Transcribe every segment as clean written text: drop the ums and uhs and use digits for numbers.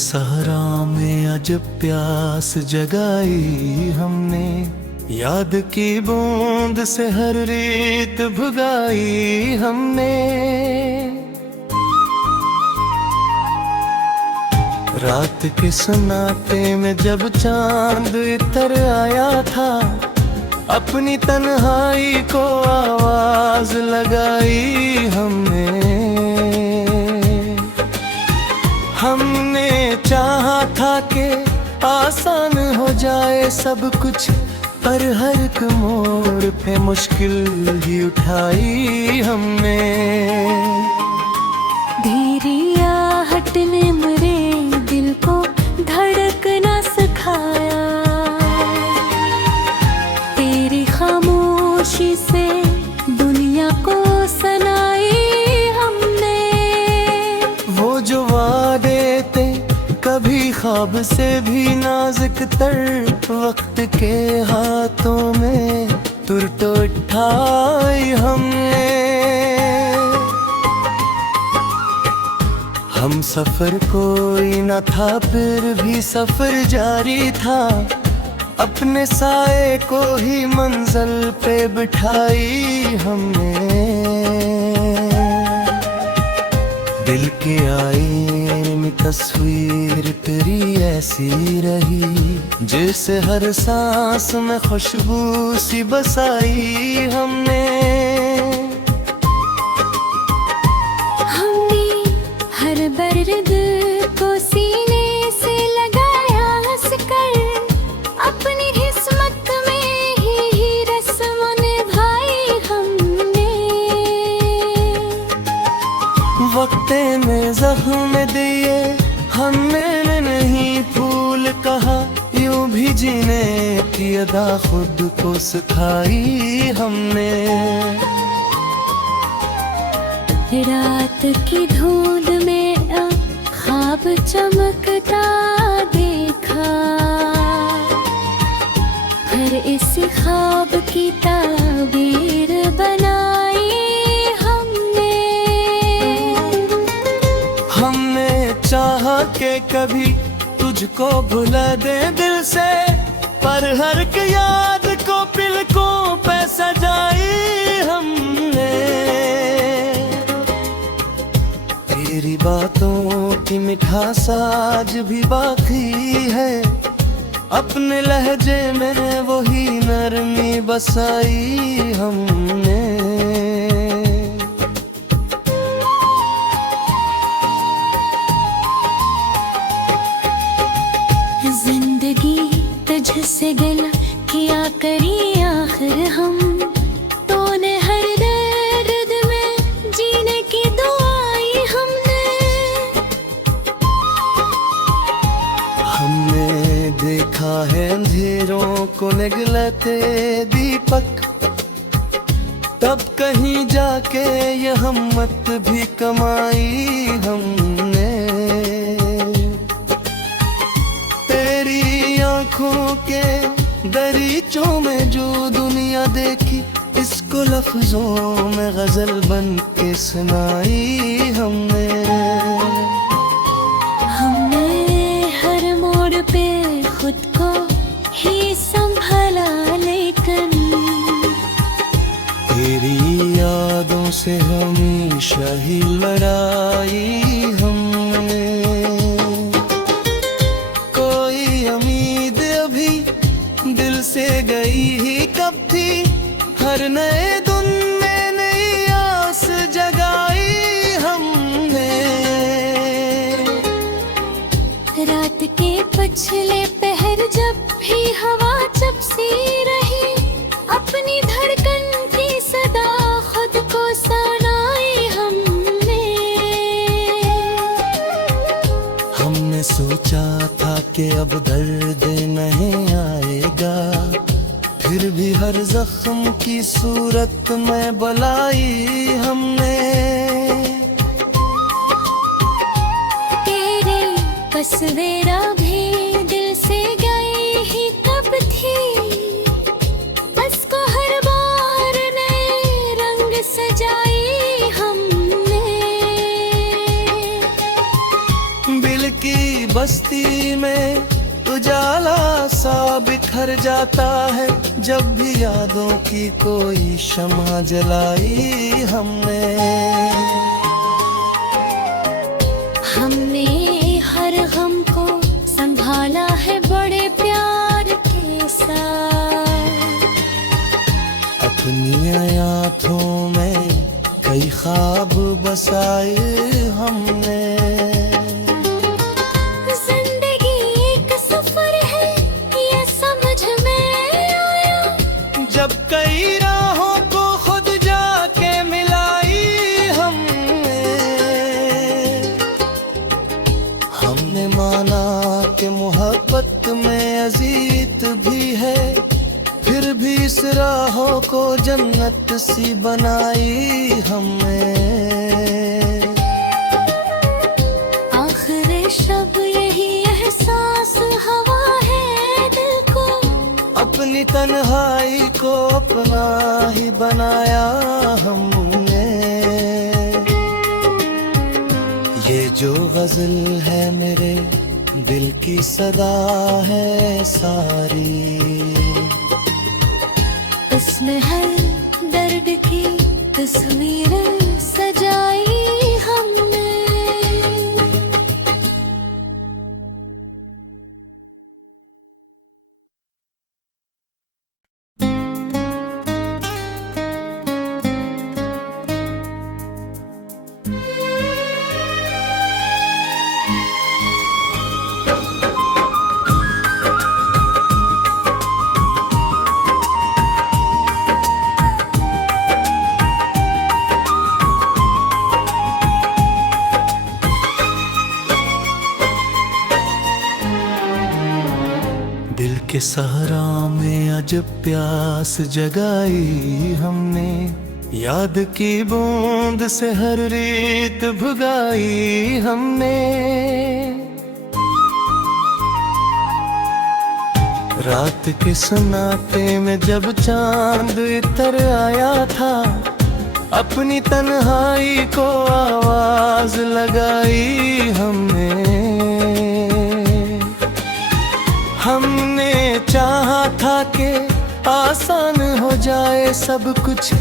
सहरा में अजब प्यास जगाई हमने, याद की बूंद से हर रीत भुगाई हमने। रात के सन्नाटे में जब चांद इतर आया था, अपनी तन्हाई को आवाज लगाई हमने। हमने चाहा था कि आसान हो जाए सब कुछ, पर हर एक मोड़ पे मुश्किल ही उठाई हमने। धीरे आहट ने मेरे दिल को धड़कना सिखाया, तेरी खामोशी से दुनिया को सुनाई हमने। वो जो वादे थे कभी ख्वाब से भी नाजुक तर, वक्त के हाथों में तुर तो उठाई हमने। हम सफर कोई न था फिर भी सफर जारी था, अपने साए को ही मंजिल पे बिठाई हमने। दिल के आईने में तस्वीर तेरी ऐसी रही, जैसे हर सांस में खुशबू सी बसाई हमने। हर दर्द को सीने से लगाया हंसकर, अपनी किस्मत में ही रस्म निभाई हमने। वक्ते में जख्म दिए हमने नहीं फूल कहा, यूं भी जीने की अदा खुद को सिखाई हमने। रात की धुंध में ख्वाब चमकता देखा, हर इस ख्वाब की ताबीर बनाई हमने। हमने चाहा कि कभी तुझको भुला दे दिल से, पर हर एक याद को पलकों पे सजाई हमने। तेरी बातों की मिठास आज भी बाकी है, अपने लहजे में वही नरमी बसाई हमने। जिंदगी तुझसे गिला किया करी आखिर हम, तूने हर दर्द में जीने की दुआई हमने। हमने देखा है अंधेरों को निगलते दीपक, तब कहीं जाके ये हिम्मत भी कमाई हमने। तेरी आंखों के दरीचों में जो दुनिया देखी, इसको लफ्जों में गजल बन के सुनाई हमने। हर मोड़ पे खुद को ही संभाला, लेकिन तेरी यादों से हमेशा ही लड़ाई हमने। कोई उम्मीद अभी दिल से गई ही कब थी, हर नए दिन में नई आस जगाई हमने। रात के पिछले पहर जब भी हवा चपसी रही, अपनी धड़कन की सदा खुद को सुनाई हमने। हमने सोचा था कि अब दर्द नहीं आएगा, फिर भी हर जख्म की सूरत में बलाई हमने। तेरे तस्वीर भी दिल से गई ही कब थी, बस को हर बार नए रंग सजाई हमने। की बस भर जाता है जब भी यादों की कोई शम्मा जलाई हमने। हमने हर गम को संभाला है बड़े प्यार के साथ। अपनी आँखों में कई ख्वाब बसाए हमने। जिंदगी एक सफर है ये समझ में आया, जब कई राहों को खुद जाके मिलाई हमने माना कि मोहब्बत में अजीत भी है, फिर भी इस राहों को जन्नत सी बनाई हमने। आखिर शब यही एहसास हवा है दिल को, अपनी तन्हाई को अपना ही बनाया हमने। ये जो गजल है मेरे दिल की सदा है सारी, इसमें हर दर्द की तस्वीर सजाई हमने। दिल के सहरा में अजब प्यास जगाई हमने, याद की बूंद से हर रीत भुगाई हमने। रात के सन्नाटे में जब चांद इतर आया था, अपनी तन्हाई को आवाज लगाई हमने चाहा था कि आसान हो जाए सब कुछ,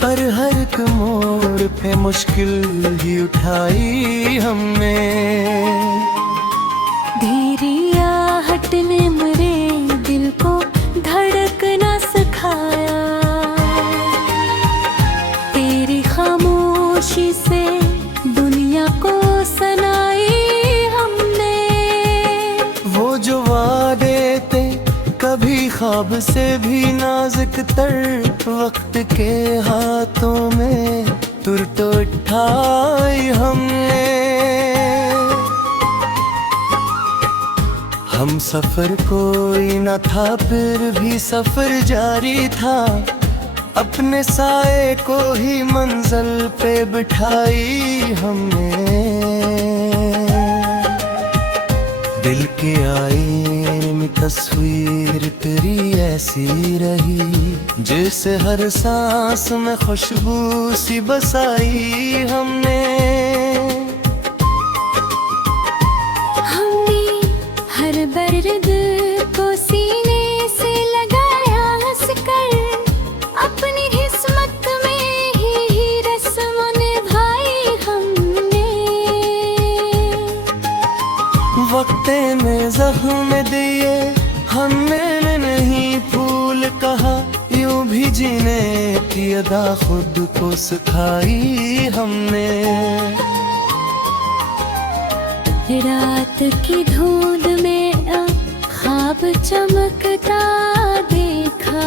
पर हर एक मोड़ पे मुश्किल ही उठाई हमने। धीरे आहट ने मेरे दिल को धड़कना सिखाया, तेरी खामोशी से दुनिया को सुनाई हमने। वो जो वादे थे कभी ख्वाब से भी नाजुक तर, वक्त के हाथों में तुर तो उठाई हमने। हम सफर कोई न था फिर भी सफर जारी था, अपने साए को ही मंजिल पे बिठाई हमने। दिल के आईने में तस्वीर तेरी ऐसी रही, जैसे हर सांस में खुशबू सी बसाई हमने। हर दर्द को सीने से लगाया हंसकर, अपनी किस्मत में ही रस्म निभाई हमने। वक्ते में जख्म दिए हमने नहीं फूल कहा, यूं भी जीने की अदा खुद को सिखाई हमने। रात की धुंध में ख्वाब चमकता देखा,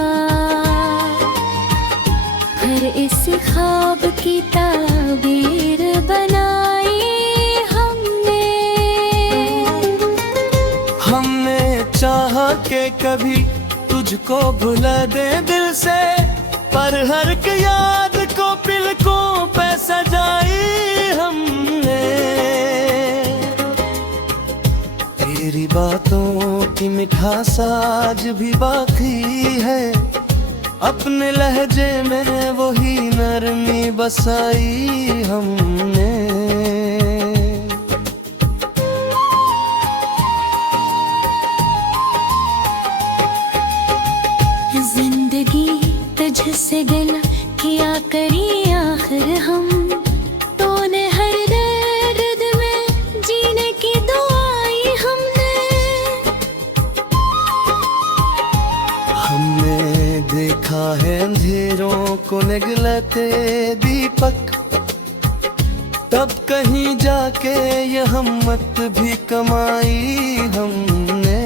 हर इस ख्वाब की ताबीर बनाई हमने चाहा कि कभी तुझको भुला दे दिल से, पर हर एक याद को पलकों पे सजाई हमने। तेरी बातों की मिठास आज भी बाकी है, अपने लहजे में वही नरमी बसाई हमने। से गिला किया करी आखिर हम, तूने हर दर्द में जीने की दुआई हमने देखा है अंधेरों को निगलते दीपक, तब कहीं जाके ये हिम्मत भी कमाई हमने।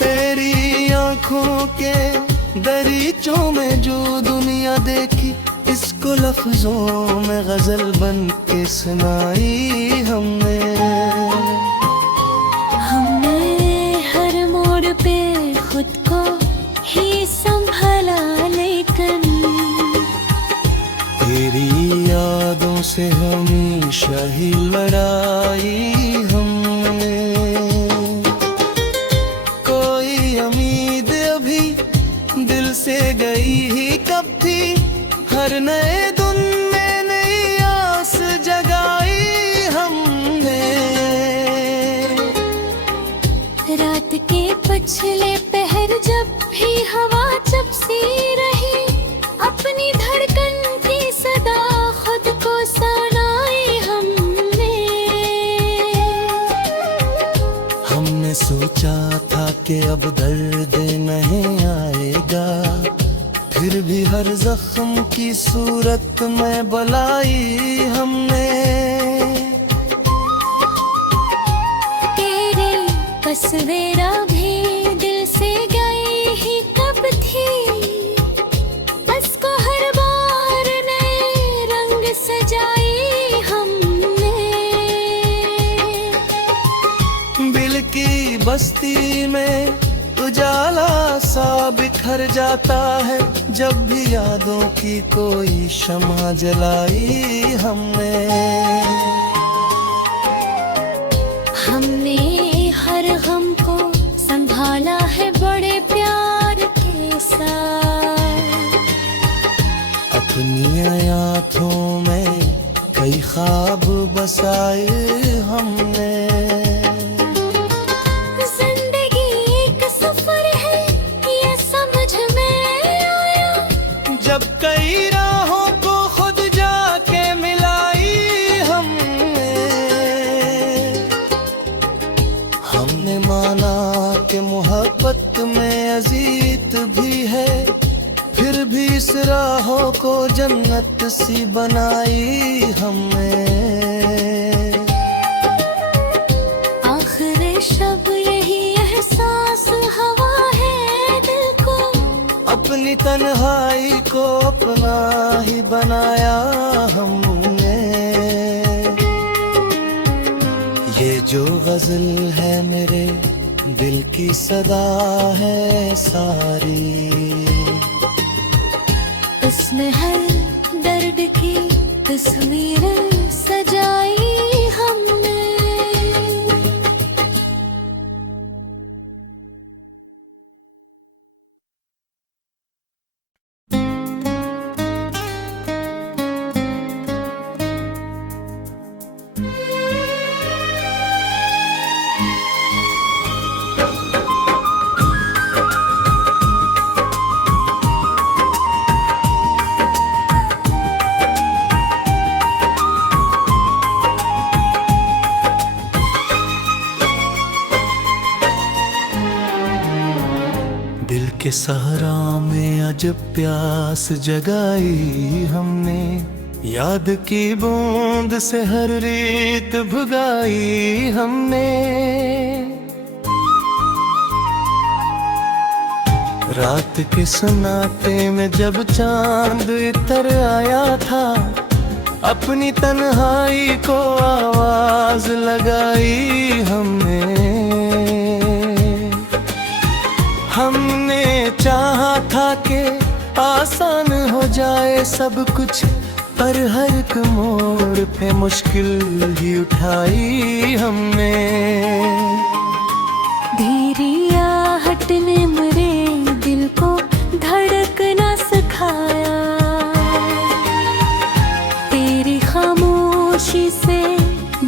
तेरी आंखों के दरीचों में जो दुनिया देखी, इसको लफ्जों में गजल बन के सुनाई हमने। हर मोड़ पे खुद को ही संभाला, लेकिन तेरी यादों से हमेशा ही लड़ाई हमने। कोई उम्मीद अभी दिल से गई ही कब थी, हर नए दिन में नई आस जगाई हमने। रात के पछले पहर जब भी हवा चपसी रही, अपनी धड़कन की सदा खुद को सुनाई हमने सोचा था कि अब दर्द नहीं आएगा, फिर भी हर जख्म की सूरत में बुलाई हमने। तेरी तस्वीरा भी दिल से गई ही कब थी, बस को हर बार नए रंग सजाई हमने। दिल की बस्ती में उजाला सा बिखर जाता है, जब भी यादों की कोई शम्मा जलाई हमने हर गम को संभाला है बड़े प्यार के साथ। अपनी आँखों में कई ख्वाब बसाए हमने। जिंदगी एक सफर है ये समझ में आया, जब कई राहों को खुद जाके मिलाई हमने माना कि मोहब्बत में अजीत भी है, फिर भी इस राहों को जन्नत सी बनाई हमने। आखिर शब यही एहसास हवा है दिल को, अपनी तन्हाई को अपना ही बनाया हमने। ये जो गजल है मेरे दिल की सदा है सारी, इसमें हर दर्द की तस्वीर सजाई हमने। दिल के सहारा में अजब प्यास जगाई हमने, याद की बूंद से हर रीत भुगाई हमने। रात के सन्नाटे में जब चांद इतर आया था, अपनी तन्हाई को आवाज लगाई हमने चाहा था कि आसान हो जाए सब कुछ, पर हर एक मोड़ पे मुश्किल ही उठाई हमने। धीरे आहट ने मेरे दिल को धड़कना सिखाया, तेरी खामोशी से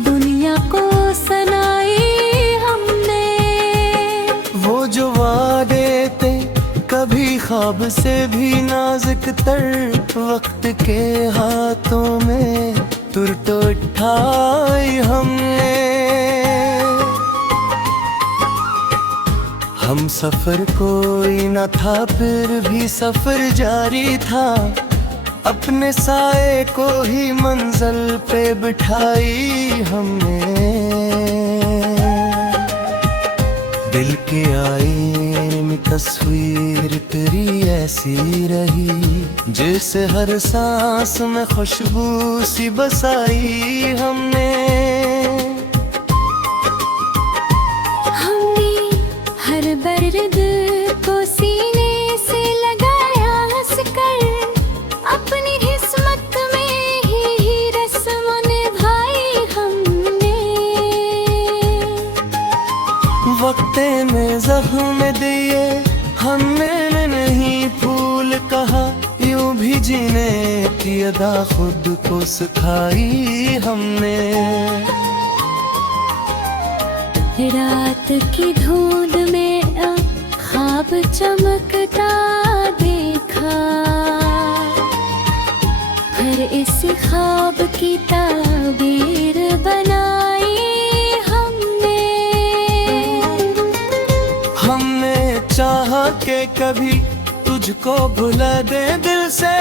दुनिया को सुनाई हमने। वो जो वादे थे कभी ख्वाब से भी नाजुक तर वक्त के हाथों में तुर तो उठाई हमने। हम सफर कोई न था फिर भी सफर जारी था, अपने साए को ही मंजिल पे बिठाई हमने। दिल के आईने में तस्वीर तेरी ऐसी रही, जैसे हर सांस में खुशबू सी बसाई हमने। हमने हर दर्द को सीने से लगाया हंसकर, अपनी किस्मत में ही रस्म निभाई हमने। वक्ते में जख्म दिए हमने नहीं फूल कहा, यूं भी जीने की अदा खुद को सिखाई हमने। रात की धुंध में अब ख्वाब चमकता देखा, फिर इस ख्वाब की ताबीर बनाई हमने। हमने चाहा कि कभी तुझको भुला दे दिल से,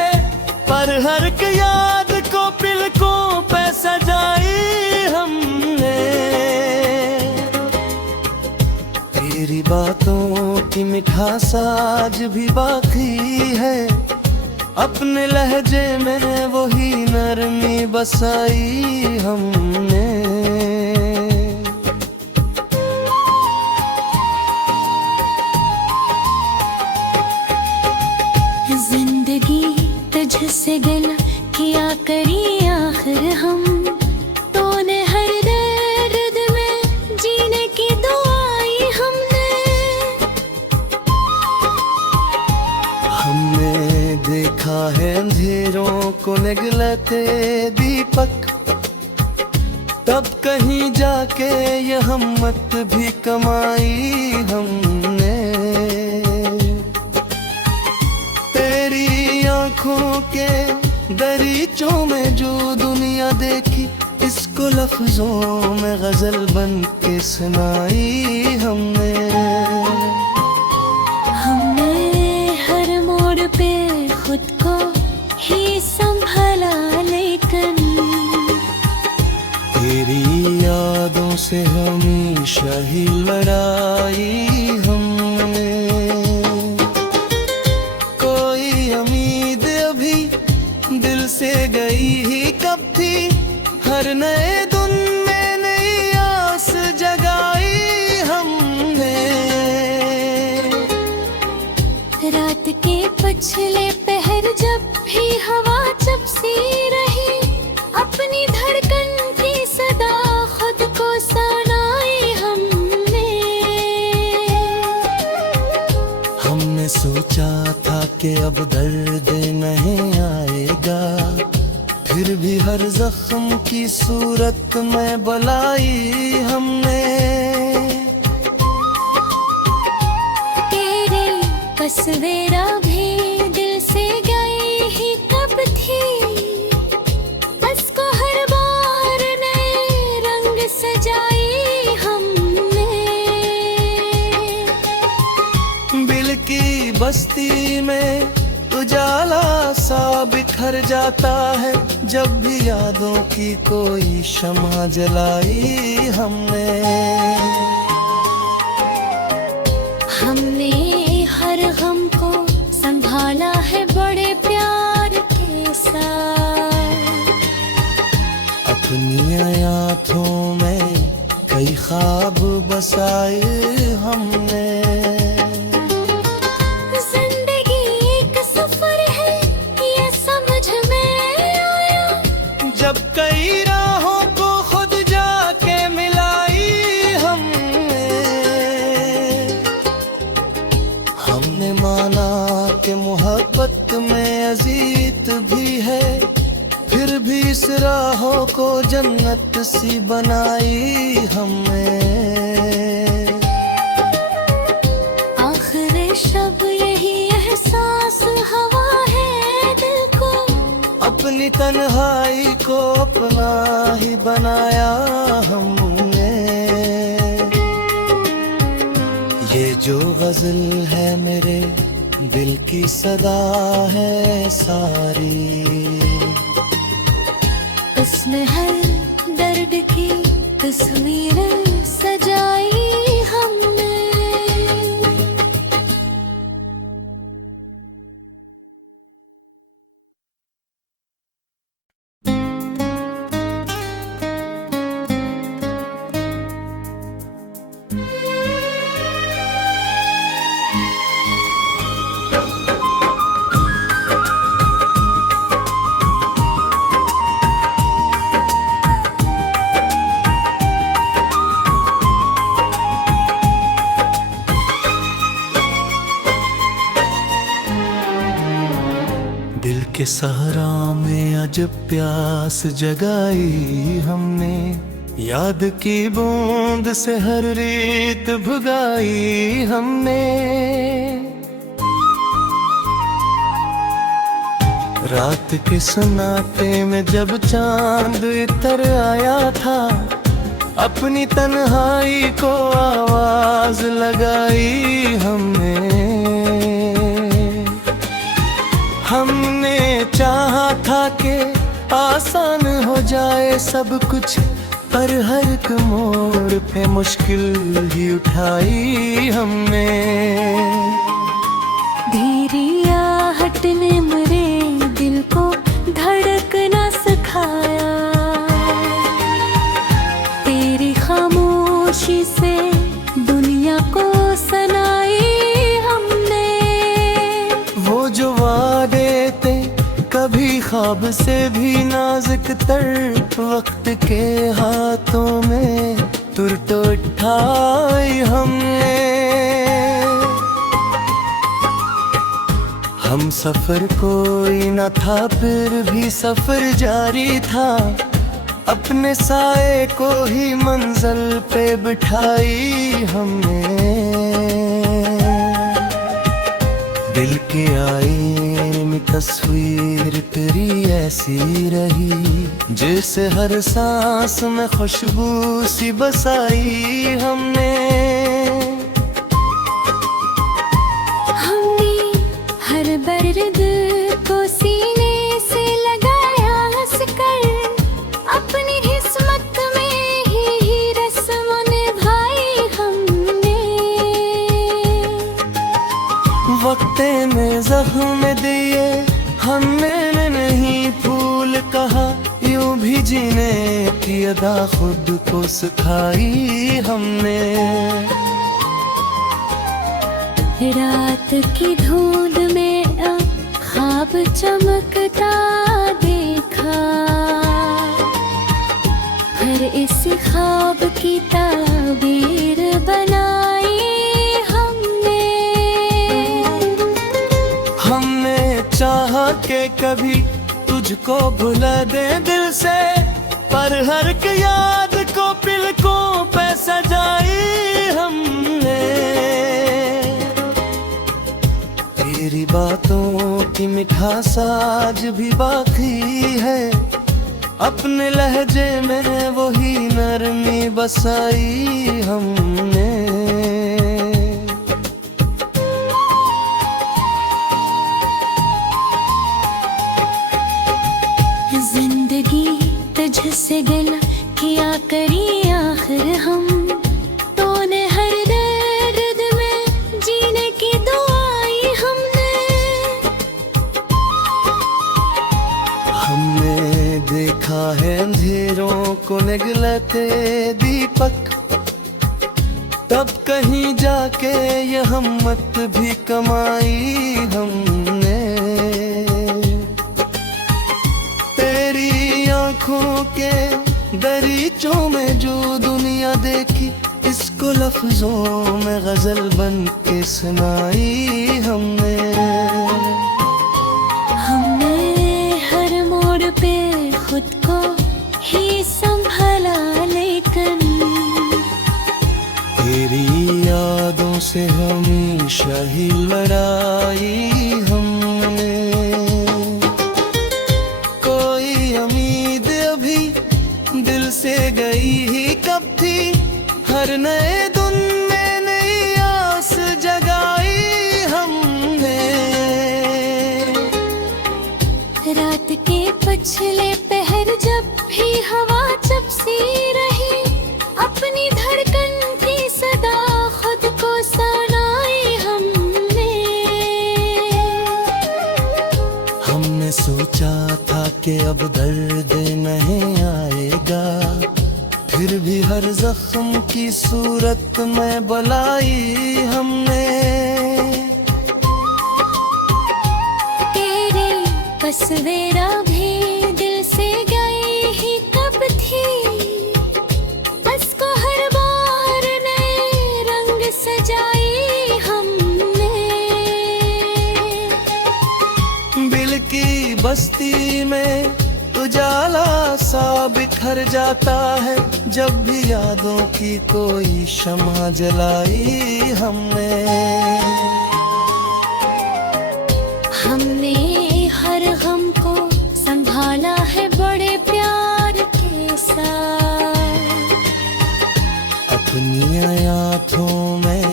पर हर एक याद को पलकों पे सजाई हमने। तेरी बातों की मिठास आज भी बाकी है, अपने लहजे में वही नरमी बसाई हमने। जिंदगी तुझसे गिला किया करी आखिर हम, तूने हर दर्द में जीने की दुआई हमने। हमने देखा है अंधेरों को निगलते दीपक, तब कहीं जाके ये हिम्मत भी कमाई हमने। तेरी आंखों के दरीचों में जो दुनिया देखी, इसको लफ्जों में गजल बन के सुनाई हमने। हमने हर मोड़ पे खुद को ही संभाला, लेकिन तेरी यादों से हमेशा ही लड़ाई हमने। कोई उम्मीद अभी दिल से गई ही कब थी, हर नए दिन में नई आस जगाई हमने। रात के पिछले पहर जब भी हवा चपसी रही, अपनी धड़कन की सदा खुद को सुनाई हमने। हमने सोचा था कि अब दर्द नहीं आएगा, फिर भी हर जख्म की सूरत में बलाई हमने। तेरे तस्वीरा भी दिल से गई ही कब थी, बस को हर बार नए रंग सजाई हमने। दिल की बस्ती में उजाला सा बिखर जाता है, जब भी यादों की कोई शम्मा जलाई हमने। हमने हर गम को संभाला है बड़े प्यार के साथ, अपनी आंखों में कई ख्वाब बसाए हमने। जिंदगी एक सफर है ये समझ में आया, जब कई राहों को खुद जाके मिलाई हमने। हमने माना कि मोहब्बत में अजीत भी है, फिर भी इस राहों को जन्नत सी बनाई हमने। आखिर शब यही एहसास अपनी तन्हाई को अपना ही बनाया हमने। ये जो गजल है मेरे दिल की सदा है सारी, उसमें हर दर्द की तस्वीर सजाई हमने। दिल के सहरा में अजब प्यास जगाई हमने, याद की बूंद से हर रीत भुगाई हमने। रात के सन्नाटे में जब चांद इतर आया था, अपनी तन्हाई को आवाज लगाई हमने। हमने चाहा था कि आसान हो जाए सब कुछ, पर हर एक मोड़ पे मुश्किल ही उठाई हमने। धीरे आहट ने मेरे दिल को धड़कना सिखाया, तेरी खामोशी से दुनिया को सुनाई हमने। वो जो वादे थे कभी ख्वाब से भी नाजुक तर, वक्त के हाथों में तुर तो उठाई हमने। हम सफर कोई न था फिर भी सफर जारी था, अपने साए को ही मंजिल पे बिठाई हमने। दिल के आईने में तस्वीर तेरी ऐसी रही, जैसे हर सांस में खुशबू सी बसाई हमने। हमने हर दर्द को सीने से लगाया हंसकर, अपनी किस्मत में ही रस्म निभाई हमने। वक्ते में जख्म दिए हमने नहीं फूल कहा, यूं भी जीने की अदा खुद को सिखाई हमने। रात की धुंध में अब ख्वाब चमकता देखा, हर इस ख्वाब की ताबीर बनाई हमने। हमने चाहा कि कभी तुझको भुला दे दिल से, पर हर एक याद को पलकों पे सजाई हमने। तेरी बातों की मिठास आज भी बाकी है, अपने लहजे में वही नरमी बसाई हमने। जिंदगी तुझसे गिला किया करी आखिर हम, तूने हर दर्द में जीने की दुआई हमने। हमने देखा है अंधेरों को निगलते दीपक, तब कहीं जाके ये हिम्मत भी कमाई हमने। तेरी आंखों के दरीचों में जो दुनिया देखी, इसको लफ्जों में गजल बन के सुनाई हमने। हमने हर मोड़ पे खुद को ही संभाला, लेकिन तेरी यादों से हमेशा ही लड़ाई हमने। पिछले पहर जब भी हवा चपसी रही, अपनी धड़कन की सदा खुद को सुनाई हमने सोचा था कि अब दर्द नहीं आएगा, फिर भी हर जख्म की सूरत में बलाई हमने। तेरी तस्वीरें भी दिल से गई ही कब थी, बस को हर बार नए रंग सजाई हमने। दिल की बस्ती में उजाला सा बिखर जाता है, जब भी यादों की कोई शम्मा जलाई हमने। हमने हर गम को संभाला है बड़े प्यार के साथ, अपनी आँखों में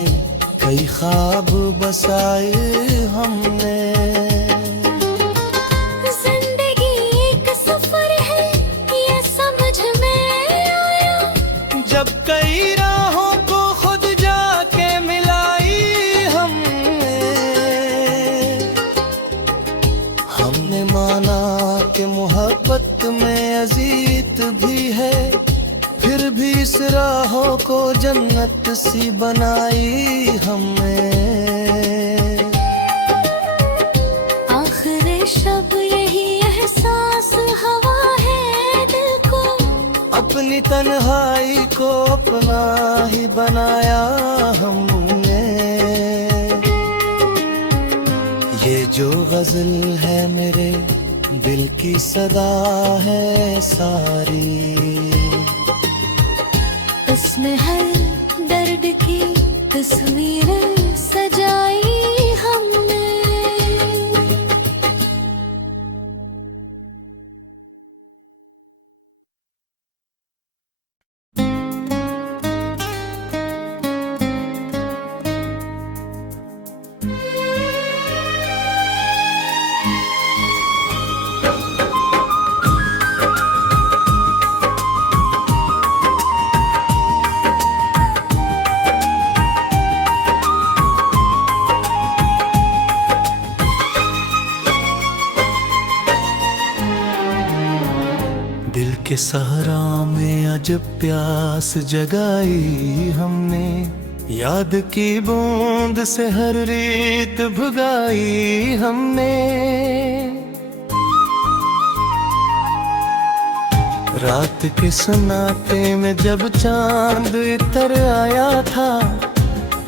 कई ख्वाब बसाए हमने। जिंदगी एक सफर है ये समझ में आया, जब कई राहों को खुद जाके मिलाई हमने माना कि मोहब्बत में अजीत भी है, फिर भी इस राहों को जन्नत सी बनाई हमने। आखिर शब यही एहसास हवा है दिल को, अपनी तन्हाई को अपना ही बनाया हमने। ये जो गजल है मेरे दिल की सदा है सारी, उसमें हर दर्द की तस्वीर सजाई हमने। दिल के सहरा में अजब प्यास जगाई हमने, याद की बूंद से हर रीत भुगाई हमने। रात के सन्नाटे में जब चांद इतर आया था,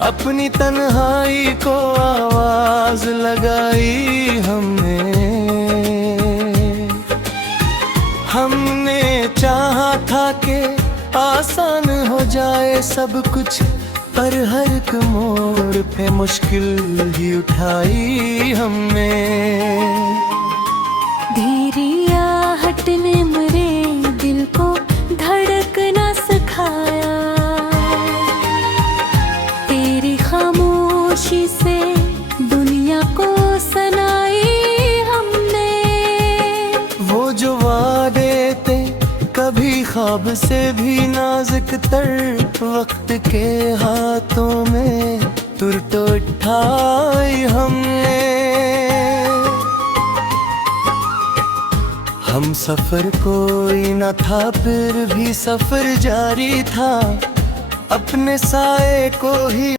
अपनी तन्हाई को आवाज लगाई हमने चाहा था कि आसान हो जाए सब कुछ, पर हर एक मोड़ पे मुश्किल ही उठाई हमने। धीरे आहट ने मेरे दिल को धड़कना सिखाया, तेरी खामोशी से दुनिया को सुनाई हमने। वो जो वादे थे कभी ख्वाब से भी नाजुक तर, वक्त के हाथों में तुरंत उठाई हमने। हम सफर कोई न था फिर भी सफर जारी था, अपने साए को ही